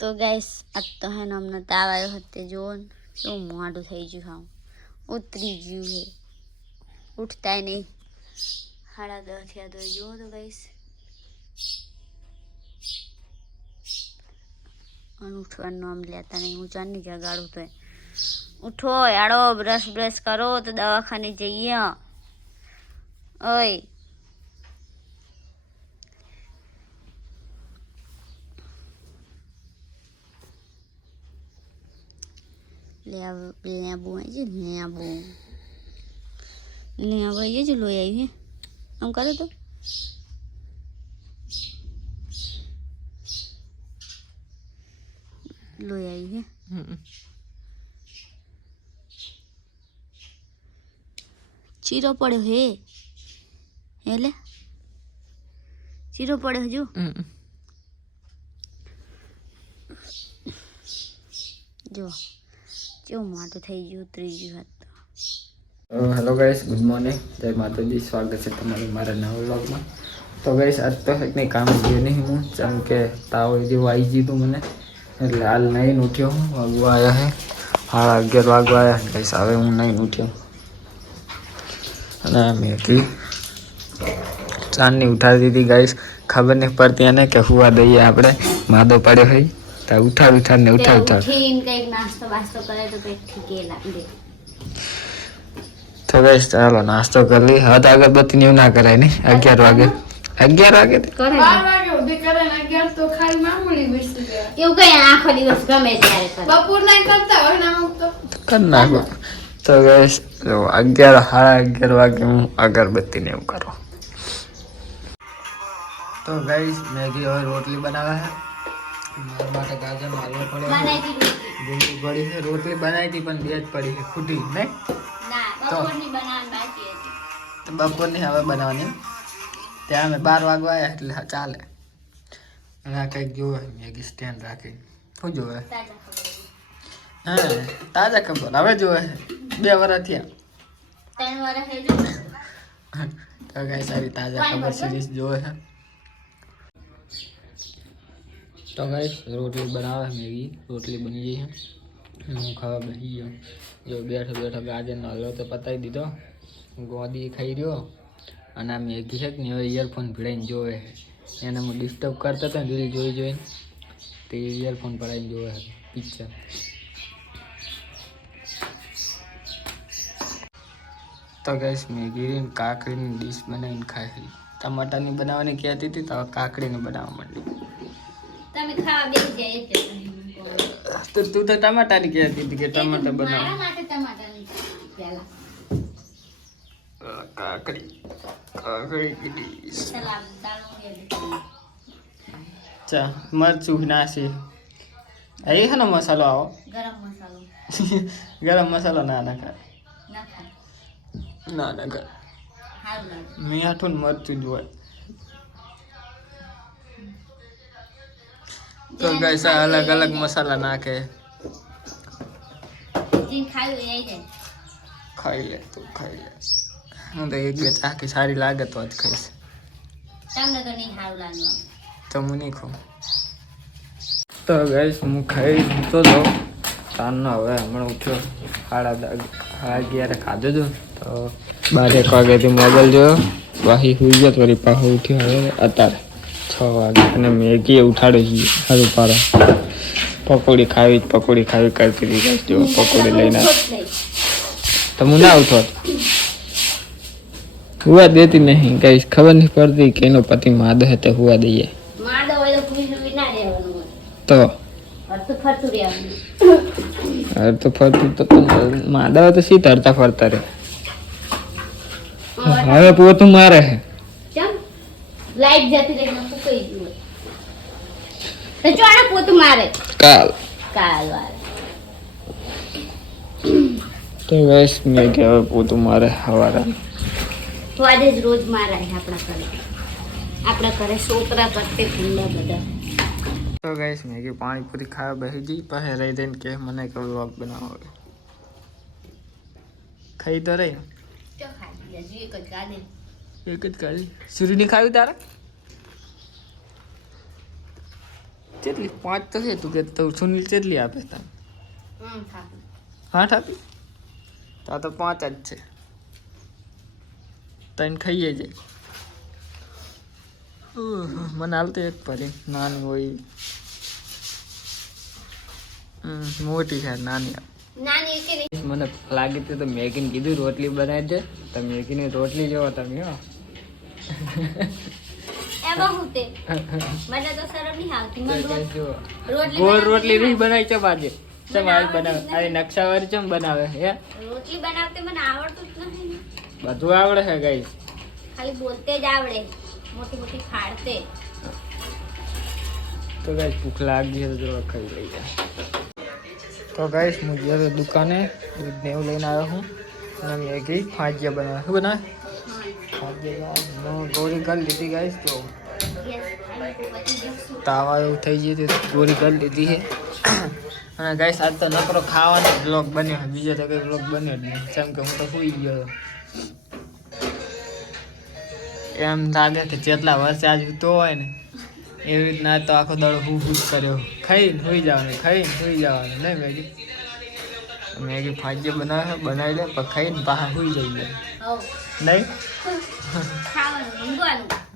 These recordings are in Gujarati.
તો ગાઈસ આજ તો હે ને અમને તાવ આવ્યો હતો જુઓ ને શું મોઢું થઈ ગયું હા ઉતરી ગયું હે ઉઠતાય નહીં 10:30 થયા તો જુઓ તો ગાઈસ અને ઉઠવાનું આમ લેતા નહીં હું ચાંદની જગાડું તો ઉઠો યાડો બ્રશ કરો તો દવાખાને જઈએ ઓય લેબુ આવી છે લોહી આવી હે આમ કરો તો લોહી આવી હે ચીરો પડ્યો હે એટલે ચીરો પડ્યો હજુ જો કેવું મોટું થઈ ગયું ઉતરી ગયું હતું હેલો ગાઈસ ગુડ મોર્નિંગ જય માતાજી સ્વાગત છે તમારું મારા નવા વ્લોગમાં તો ગાઈસ આજ તો કંઈ કામ ગયો નહીં હું જેમ કે તાવ જેવું આવી ગયું હતું મને એટલે હાલ નહીં ઉઠ્યો હું વાગવા આવ્યા છે 11:30 વાગવા આવ્યા ગાઈસ હવે હું નહીં ઉઠ્યો અને મેથી ચાંદની ઉઠાડી દીધી ગાઈસ ખબર નહીં પડતી એને કે હુવા દઈએ આપણે માદો પડ્યો હોય તો ઉઠાડ ને ઉઠાડ કંઈક નાસ્તો વાસ્તો કરે તો કંઈક ઠીકે લાગે તો ગાઈસ ચાલો નાસ્તો કરી લઈ હવે તો અગરબત્તી ને એવું ના કરાય ને 11 વાગે 11 વાગે કરે 12 વાગે ઉભી કરે ને 11 તો ખાલી મામૂલી બેસી ગયા એવું કઈ આખો દિવસ ગમે ત્યારે કરે બપોર ના કરતા હોય ને અમુક તો કર નાખો તો ગાઈસ 11:30 વાગે હું અગરબત્તી ને એવું કરું તો ગાઈસ મેગી और રોટલી બનાવે है મારા માટે ગાજર માલવો પડ્યો બનાવી દીધી ભૂંડી પડી છે રોટલી બનાવી હતી પણ બે જ પડી છે ખૂટી નહીં બપોરની બનાવવાની બાકી હતી તો બપોરની હવે બનાવવાની ત્યાં અમે 12 વાગવા આવ્યા એટલે ચાલે અને આ કંઈક જોવે મેગી સ્ટેન્ડ રાખી શું જોવે હા તાજા ખબર હવે જોવે 2 વર્ષ થયા 3 વર્ષ થઈ ગયું તો ગાઈસ સારી તાજા ખબર સિરીઝ જોવે છે તો ગાઈસ રોટલી બનાવે મેગી રોટલી બની ગઈ છે હું ખાવા બેસી ગયો જો બેઠો ગાજરનો હલવો તો પતાવી દીધો ગોદી ખાઈ રહ્યો અને આ મેગી છે ને હવે ઇયરફોન ભીડાઈને જોવે એને હું ડિસ્ટર્બ કરતો હતો ને રીલ જોઈને તે ઇયરફોન ભરાઈને જોવે પિક્ચર તો ગાઈસ મેગી કાકડીની ડીશ બનાવીને ખાઈ ટમાટાની બનાવવાની કહેતી હતી તો કાકડીની બનાવવા માંડી તમે ખાવા બેસી જાય તો તું તો ટમાટાની કહેતી હતી કે ટમાટા બનાવ મારા માટે ટમાટાની પહેલા કાકડી ડીશ સલાડ દાળ ચા મરચું નાસી અહીં છે ને મસાલો આવો ગરમ મસાલો ના નાખા ના નાખા મીઠું મરચું જ હોય તો ગાઈસ અલગ અલગ મસાલા નાખે ખાઈ લે તું ખાઈ લે હું તો એક બે ચાકી સારી લાગે તો જ ખાઈશ તમને તો નહીં સારું લાગવાનું તો હું નહીં ખાઉં તો ગાઈસ હું ખાઈ તો જો તારનો હવે હમણાં ઉઠ્યો 11:30 ખાધું હતું તો 12 વાગ્યાથી મોબાઈલ જોયો વાહી સુઈ ગયો તો પાછો ઉઠ્યો હવે અત્યારે 6 વાગે અને મેગી ઉઠાડે છે સારું પાડો પકોડી ખાવી કરતી હતી જો પકોડી લઈને તો હું ના ઉઠો હુવા દેતી નહીં ગાઈસ ખબર નહીં પડતી કે એનો પતિ માદો હે તો હુવા દઈએ માદો હોય તો પૂરી સુવી ના દેવાનું તો હરતું ફરતું રહેવાનું હરતું ફરતું તો માદા હોય તો સી તરતા ફરતા રહે હવે પોતું મારે હે ચમ લાઈટ જતી રહી ને ફૂકાઈ ગયું તો ચોણા પોતું મારે કાલ વારે તો ગાઈસ મેં કે હવે પોતું મારે હવારે તો આજે જ રોજ મારા આપણા ઘરે છોકરા કરતે ભૂંડા બધા તો ગાઈસ મેગી પાણીપુરી ખાવા બેસી ગઈ પછી રહી દઈને કે મને કે વ્લોગ બનાવો ખાઈ તો રહી એક જ ગાડી સુરીની ખાવી તારે કેટલી 5 તો છે તું કે તો સુનિલ કેટલી આપે તને 8 આપી તો આ તો 5 જ છે તને ખાઈએ જાય મને હાલતો એક ભરી નાની હોય મોટી છે નાની મને લાગી તો મેગીને કીધું રોટલી બનાવી દે તો મેગીની રોટલી જેવો તમે હો ગોળ રોટલી નહીં બનાવી ચમ આજે ચમ આવી બનાવે આવી નકશાવાળી ચમ બનાવે હે રોટલી બનાવતે મને આવડતું જ નથી બધું આવડે છે ગાઈસ ખાલી બોલતે જ આવડે મોટી મોટી ખાડતે તો ગાઈસ ભૂખ લાગી છે તો ખાઈ લઈએ તો ગાઈસ હું ગયો દુકાને દૂધ ને એવું લઈને આવ્યો હું અને મેગી ફાજિયા બનાવે શું બનાવે ફાજિયા ગોળી કરી લીધી ગાઈસ તો તાવા એવું થઈ ગયું તો ગોળી કરી લીધી છે અને ગાઈસ આજ તો નકરો ખાવાનો બ્લોગ બન્યો બીજો તો કઈ બ્લોગ બન્યો જ નહીં જેમ કે હું તો સુઈ ગયો એમ લાગે કે જેટલા વર્ષે આજ તો હોય ને એવી રીતના તો આખો દાડો હું કર્યો ખાઈને સુઈ જવાનું ખાઈને સુઈ જવાનું નહીં મેગી ફાજ્ય બનાવી લે પણ ખાઈને પાછા સુઈ જઈએ નહીં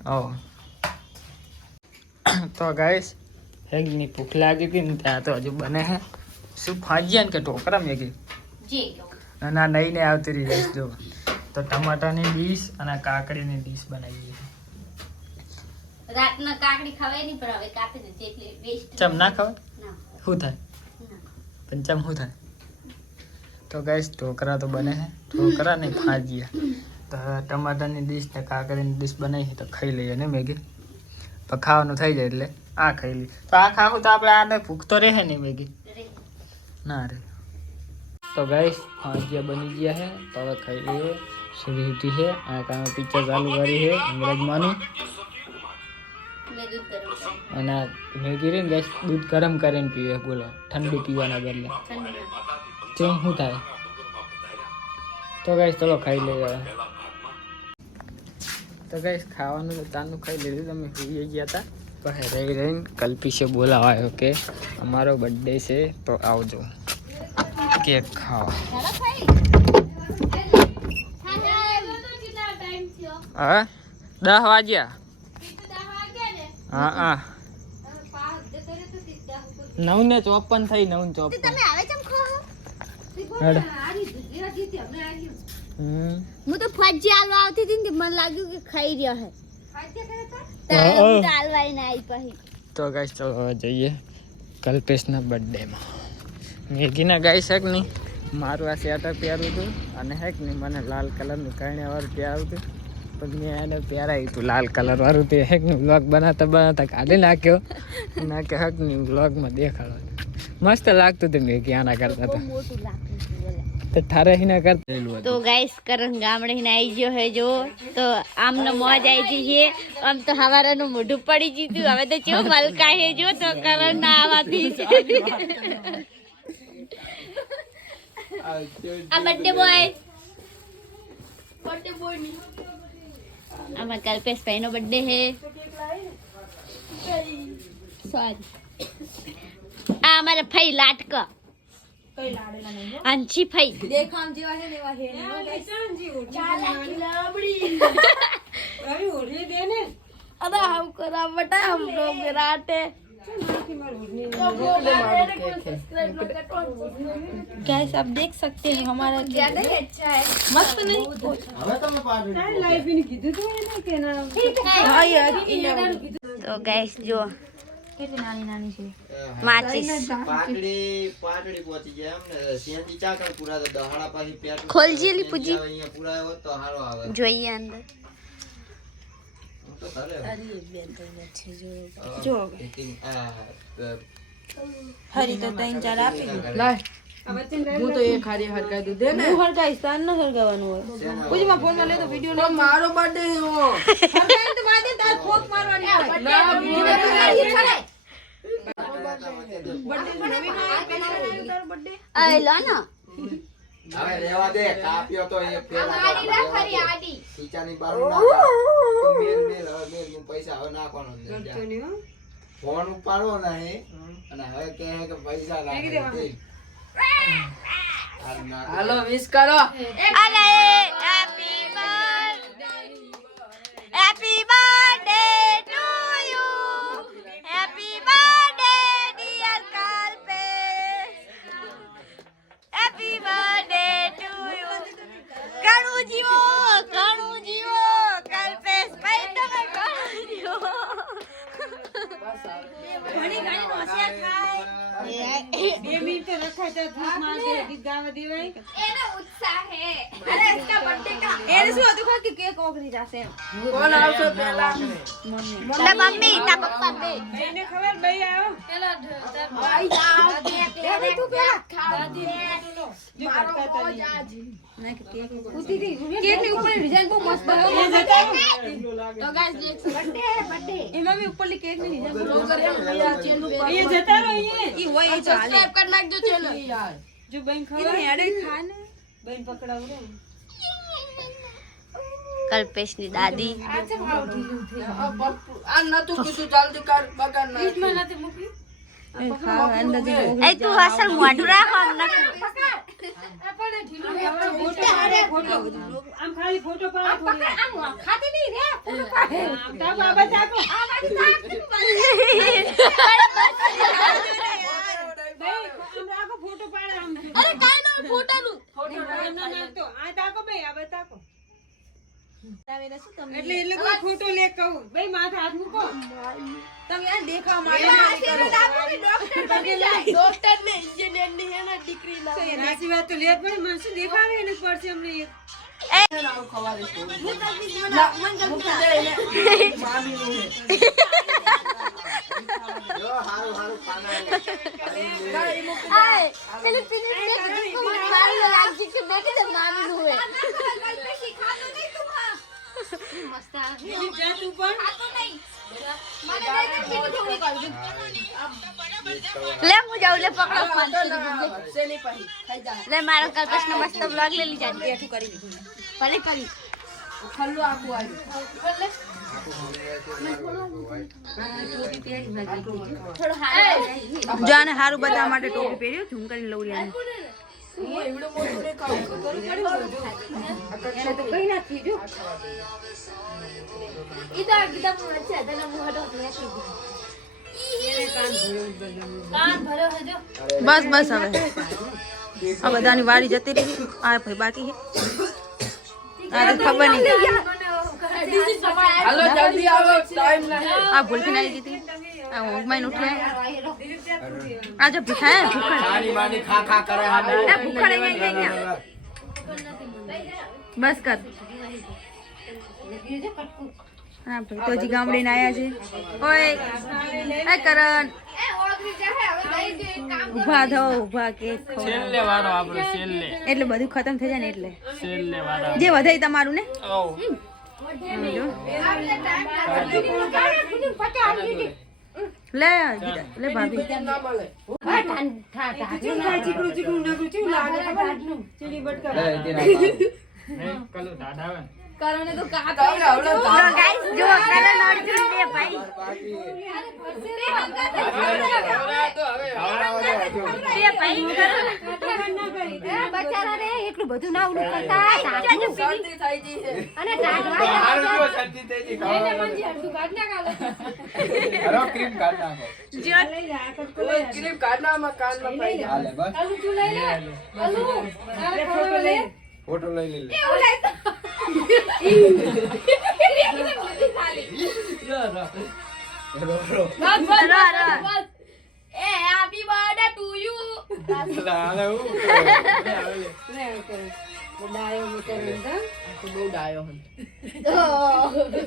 ઓ તો ગાઈસ હેગની ભૂખ લાગી હતી ને ત્યાં તો હજુ બને છે શું ફાજ્યા ને કે ઢોકળા મેગી ના નહીં આવતી રહી જઈશ જો તો ટમાટાની ડીશ અને કાકડીની ડીશ બનાવીએ રાતના કાકડી ખવાય નહીં પણ હવે કાપી દે એટલે વેસ્ટ ચમ ના ખવાય ના શું થાય પણ ચમ શું થાય તો ગાઈસ ઢોકળા તો બને છે ઢોકળા નહીં ફાજ્યા તો ટમાટાની ડીશ ને કાકડીની ડીશ બનાવી છે તો ખાઈ લઈએ ને મેગી પણ ખાવાનું થઈ જાય એટલે આ ખાઈ લઈએ તો આ ખાવું તો આપણે આને ભૂખ તો રહે નહીં મેગી ના રે તો ગાઈસ ફાજિયા બની ગયા છે તો હવે ખાઈ લઈએ સુરીતી છે આ કામ પિક્ચર ચાલુ કરી છે અંગ્રેજમાંનું અને મેગી રે ગાઈસ દૂધ ગરમ કરીને પીવે બોલો ઠંડુ પીવાના બદલે કેમ શું થાય તો ગાઈસ ચલો ખાઈ લઈએ તો ગાઈસ ખાવાનું તાનું ખાઈ લીધું તમે સુઈ ગયા હતા પછી રહી રહીને કલ્પીશે બોલાવા આવ્યો કે અમારો બર્થડે છે તો આવજો કેક ખાવા હા 10 વાગ્યા હા 9:54 થઈ 9:54 હું તો ફાજી આલવા આવતી હતી ને મને લાગ્યું કે ખાઈ રહ્યા હે તો ગાઈસ ચલો હવે જઈએ કલ્પેશના બર્થડેમાં મેગીના ગાઈસ હેક નહીં મારું આ સ્વેટર પહેર્યું હતું અને હેક નહીં મને લાલ કલરનું કર્ણ્યાવાળું પહેર્યું હતું પણ મેં એને પહેરાવ્યું હતું લાલ કલરવાળું તે હેકનું બ્લોગ બનાવતા કાઢી નાખ્યો ના કે હેકની બ્લોગમાં દેખાડો મસ્ત લાગતું હતું મેગી આના કરતા તો ઠારે હિના કરતા તો ગાઈસ કરણ ગામડે હિના આવી ગયો હે જો તો આમને મોજ આવી જઈએ આમ તો હવારાનું મોઢું પડી જીતું હવે તો કેવું મલકા હે જો તો કરણ ના આવાથી આ બર્થડે બોય ની આમાં કલ્પેશ ભાઈ નો બર્થડે હે સોરી આ અમારા ભાઈ લાટકા અંશી ભાઈ દેખામ જેવા હે નેવા હે રવિ ઓઢી દે ને अरे हम करा बटा हम लोग गिराते गाइस आप देख सकते हैं हमारा ज्यादा ही अच्छा है मस्त नहीं लाइव नहीं कीधु तो है के ना हां यार तो गाइस जो કેટલી નાની નાની છે માચીસ પાટડી પહોંચી ગયા એમ ને સીએનજી ચાકર પૂરા તો દહાડા પાછી પેટ ખોલજીલી પૂજી અહીંયા પૂરા હોત તો હારો આવે જોઈએ અંદર તો તારે અરે બેન તો છે જો હરી તો ત્રણ ચાર આપી લાસ્ટ હું તો એક હારી હરગાઈ દઉં દે ને હું હરગાઈશ તાર ન હરગાવાનું હોય પૂજી માં ફોન માં લે તો વિડિયો લે મારો બર્થડે હો હરગાઈ તો વાદે તાર ફોક મારવાની ના બર્થડે નવી નો તાર બર્થડે આ લો ના હવે રેવા દે કાપ્યો તો એ પેલા આડી ના ફરી આડી ટીચાની બારું ના મેલ મેલ હવે મેલ હું પૈસા હવે નાખવાનો કરતો ની હો ફોન ઉપાડો નહીં અને હવે કહે કે પૈસા લાગે હાલો વિશ કરો અલે happy birthday to you happy birthday dear Kalpesh happy birthday to you ઘણું જીવો કલ્પેશ ભાઈ તમે ઘણું જીવો ઘણી ઘણી હોશિયાર થાય 2 મિનિટ રખાય તો ધૂપ માં દે ગીત ગાવા દેવાય એનો ઉત્સાહ હે અરે इसका बर्थडे का એને શું હતું ખબર કે કેક ઓગળી જશે કોણ આવશે પહેલા મમ્મી તા પપ્પા બે એને ખબર ભાઈ આવ્યો પેલા ભાઈ જાવ કેક લે તું પેલા ખા દે જો કરતા નહીં ના કે કેક ઉતી થી કેક ની ઉપર ડિઝાઇન બહુ મસ્ત બનાવ્યો તો ગાઈસ દેખ બર્થડે એ મમ્મી ઉપરની કેક ની ડિઝાઇન બહુ કરે એ જતા રહો ઈ હોય એ ચાલે સબસ્ક્રાઇબ કરી નાખજો ચેનલ જો બેન ખબર હેડે ખા ને બેન પકડાવ રે કલ્પેશની દાદી આ નતું કીધું જલ્દી કર બગાડ ના ઈસમાં નથી મૂકી એ તું અસલ મોઢું રાખો આમ ખાલી ફોટો પાડ થોડી આમ ખાતી નહીં રે ફોટો પાડ તા બાબા તાકો આ બાજુ તાક ફોટો પાડ આમ અરે કાઈ ના ફોટાનું ફોટો ના તો આ તાકો બે આ બતાકો એટલે કોઈ ફોટો લે કહું ભાઈ માથે હાથ મૂકો તમે આ દેખાવ માટે ડોક્ટર ને એન્જિનિયર ની હે ના દીકરી ના રાશી વાત તો લે પણ મને શું દેખાવે એને પડશે અમને એક જો હારું હારું ખાના લે હું જાઉં લે પકડો 500 લે મારો કલ્પેશ નો મસ્ત બ્લોગ લે લી જાય બેઠું કરી દીધું ભલે કરી ખલ્લો આખું આવ્યું જાને હારું બધા માટે ટોપી પહેર્યો ઝૂમ કરીને લઉં લે બસ બસ હવે આ બધાની વાડી જતી રહી આ ભાઈ બાકી છે આ તો ખબર નહીં હાલો જલ્દી આવો ટાઈમ નહીં આ ભૂલથી આવી ગઈ આ ઊંઘમાં ઉઠ્યા આ જો ભૂખા માની માની ખા ખા કરે હા આ ભૂખા રહી ગયા બસ કર હા ભાઈ તો હજી ગામડે ને આયા છે ઓય એ કરણ ઉભા થો ઉભા કેક છેલ્લે વારો આપણો છેલ્લે એટલે બધું ખતમ થઈ જાય ને એટલે છેલ્લે વારો જે વધાઈ તમારું ને ઓવ લે લે ભાભી કલો દાદા આવે કરણે તો ગાઈસ જો કરણ અર્જુન બે ભાઈ બે ભાઈ બચારા રે એટલું બધું ના ઉડું કરતા અને હારું જો શાંતિ થઈ ગઈ એને મંજી હરતું કાઢ ના કાલે અરે ક્રીમ કાઢ નાખો જો ક્રીમ કાઢ નામાં કાનમાં પડી જાય હાલે બસ અલુ તું લઈ લે અલુ ફોટો લઈ ફોટો લઈ લે એવું લઈ તો એ હેપી બર્થડે ટુ યુ હાલે હું ડાયો મોટો રંગા તો બહુ ડાયો હન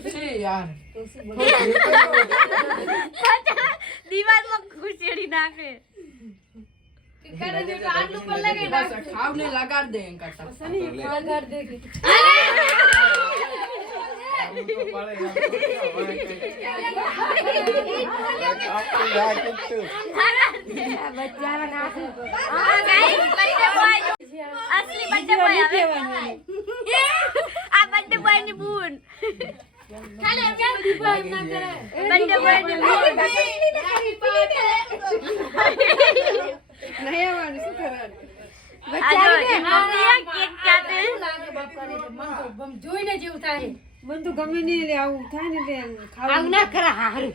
છે યાર દીવાલમાં ઘુસેડી નાખે ખાવને લગાડ દે એમ કરતા લગાડ દે અસલી બર્થડે બોય હવે આ બર્થડે બોય ની બૂન જોઈને જેવું થાય મને તો ગમે નહીં એટલે આવું થાય ને એટલે ખાવું ના ખરા હારું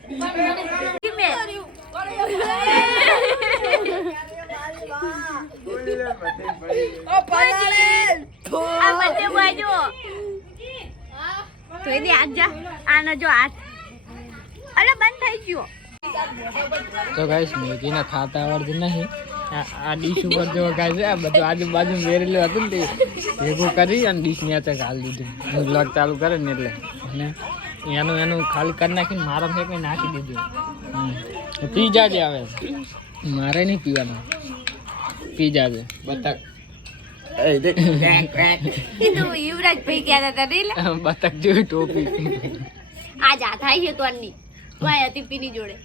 તો એની આજા આનો જો હાથ અરે બંધ થઈ ગયો. તો ગાઈસ મેગીને ખાતા આવડતું નહીં. આ ડીશ ઉપર જો ગાઈસ આ બધું આજુબાજુ વેરેલું હતું ને તે ભેગું કરી અને ડીશ નીચે ઘાલી દીધું. હું બ્લોગ ચાલુ કરે ને એટલે અને એનું ખાલી કરી નાખીને મારા ફેંકીને નાખી દીધું. પીઝા જે આવે મારે નહીં પીવાનું. પીઝા છે બતક યુવરાજ ભાઈ કહેતા હતા નહીં બતક જેવી ટોપી આ જા થાય છે કોની કોઈ હતી પીની જોડે